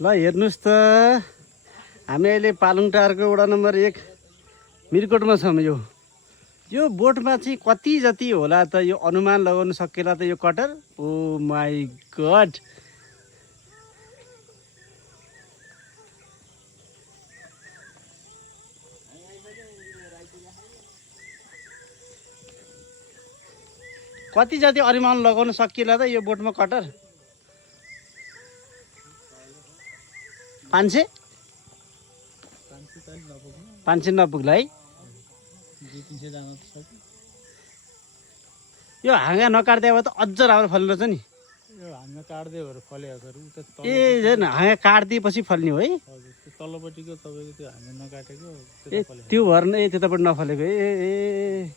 ल हेर्नुहोस् त हामी अहिले पालुङटारको वडा नम्बर 1 मिरकोटमा छौँ। यो बोटमा चाहिँ कति जति होला त यो अनुमान लगाउन सकिएला त यो कटर। ओ माई गड, कति जति अनुमान लगाउन सकिएला त यो बोटमा कटर। 500 नपुग्ला है। यो हाँगा नकाट्दै भए त अझ राम्रो फल्नु रहेछ नि। हाँगा काट्दै भएर फलेको ए झन् हाँगा काट्दिएपछि फल्ने हो है। तल्लोपट्टिको तपाईँको त्यो हाँगा नकाटेको ए त्यो भएर ए त्यतापट्टि नफलेको ए